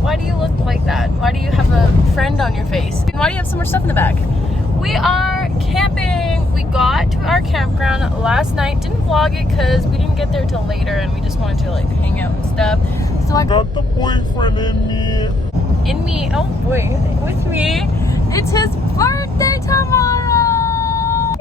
Why do you look like that? Why do you have a friend on your face? And why do you have so much stuff in the back? We are camping. We got to our campground last night. Didn't vlog it because we didn't get there till later and we just wanted to like hang out and stuff. So I got the boyfriend in me. In me? Oh boy, with me. It's his birthday tomorrow.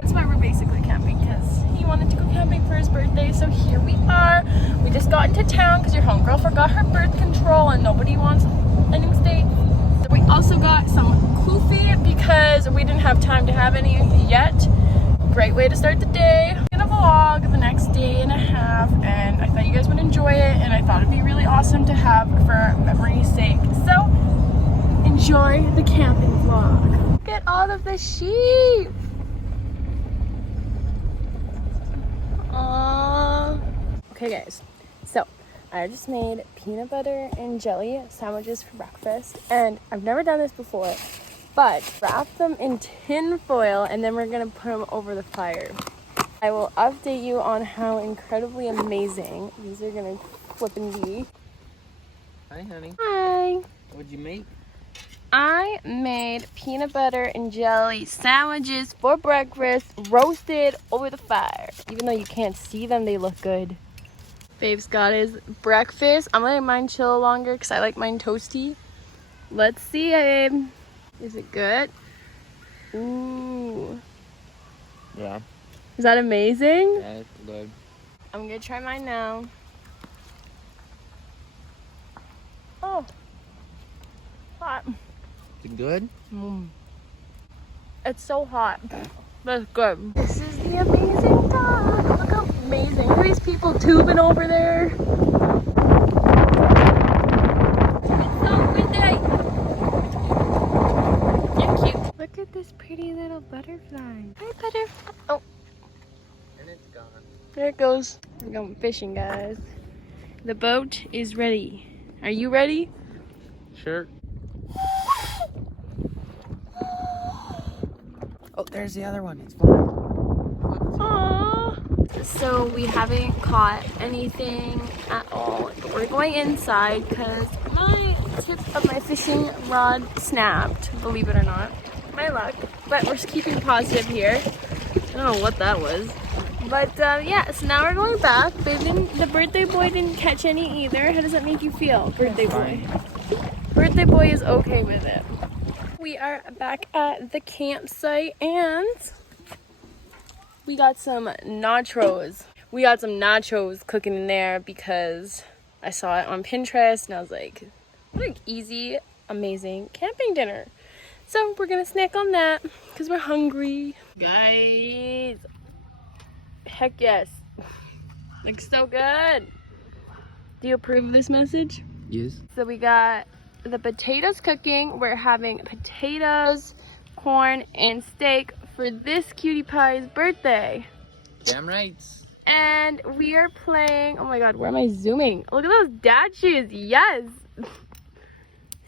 That's why we're basically camping, because he wanted to go camping for his birthday. So here we are. We just got into town because your homegirl forgot her birth control and nobody wants ending state. We also got some kufi because we didn't have time to have any yet. Great way to start the day. I'm gonna vlog the next day and a half, and I thought you guys would enjoy it, and I thought it'd be really awesome to have for memory's sake. So enjoy the camping vlog. Look at all of the sheep. Aww. Okay guys, so I just made peanut butter and jelly sandwiches for breakfast, and I've never done this before, but wrap them in tin foil and then we're gonna put them over the fire. I will update you on how incredibly amazing these are gonna flip and be. Hi honey. Hi. What'd you make? I made peanut butter and jelly sandwiches for breakfast, roasted over the fire. Even though you can't see them, they look good. Babe's got his breakfast. I'm letting mine chill longer because I like mine toasty. Let's see, babe. Is it good? Ooh. Yeah. Is that amazing? Yeah, it's good. I'm gonna try mine now. Oh. Hot. Is it good? It's so hot. That's good. This is the amazing dog. Look how amazing. Look at these people tubing over there. It's so windy. You're cute. Look at this pretty little butterfly. Hi, butterfly. Oh. And it's gone. There it goes. We're going fishing, guys. The boat is ready. Are you ready? Sure. Oh, there's the other one. It's fine. Aww. So we haven't caught anything at all. We're going inside because my tip of my fishing rod snapped, believe it or not. My luck. But we're keeping positive here. I don't know what that was. But yeah, so now we're going back. The birthday boy didn't catch any either. How does that make you feel, birthday boy? Birthday boy is okay with it. We are back at the campsite and we got some nachos. We got some nachos cooking in there because I saw it on Pinterest and I was like, what an easy, amazing camping dinner. So we're gonna snack on that because we're hungry. Guys, heck yes. Looks so good. Do you approve of this message? Yes. So we got the potatoes cooking. We're having potatoes, corn, and steak for this cutie pie's birthday. Damn right. And we are playing, oh my god, where am I zooming? Look at those dad shoes, yes!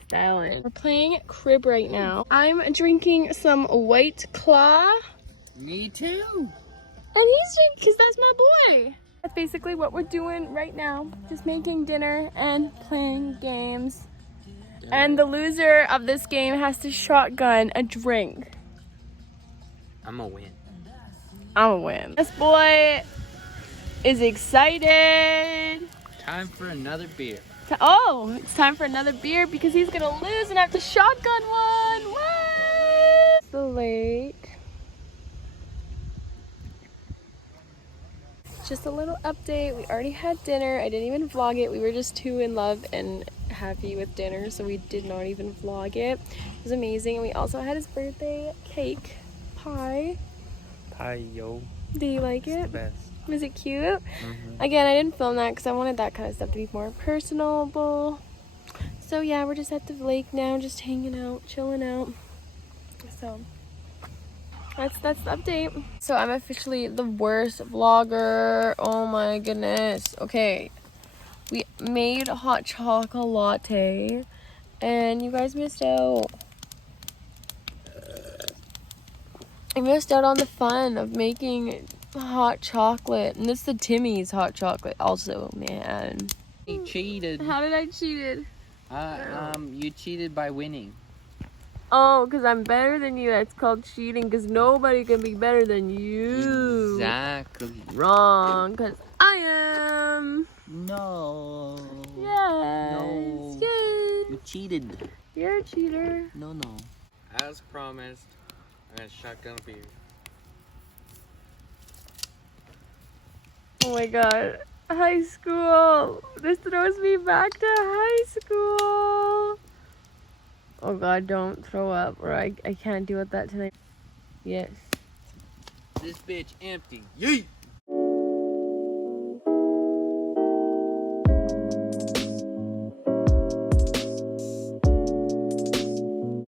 Styling. We're playing crib right now. I'm drinking some White Claw. Me too. And he's drinking, because that's my boy. That's basically what we're doing right now. Just making dinner and playing games. And the loser of this game has to shotgun a drink. I'm gonna win. I'm gonna win. This boy is excited. Time for another beer. Oh, it's time for another beer because he's gonna lose and have to shotgun one. What? The lake. Just a little update. We already had dinner. I didn't even vlog it. We were just too in love and happy with dinner, so we did not even vlog it. It was amazing. And we also had his birthday cake pie. Pie, yo. Do you like It's it? the best. Was it cute? Again, I didn't film that because I wanted that kind of stuff to be more personable. So yeah, we're just at the lake now, just hanging out, chilling out. So that's the update. So I'm officially the worst vlogger. Oh my goodness. Okay, we made a hot chocolate latte and you guys missed out. I missed out on the fun of making hot chocolate. And this is the Timmy's hot chocolate also, man. He cheated. How did I cheated? You cheated by winning. Oh, because I'm better than you. That's called cheating, because nobody can be better than you. Exactly. Wrong, because I am. No. Yes. No. Yes. You cheated. You're a cheater. No. As promised, I'm gonna shotgun beer. Oh my god. High school. This throws me back to high school. Oh god, don't throw up, or I can't deal with that tonight. Yes. This bitch empty. Yeet.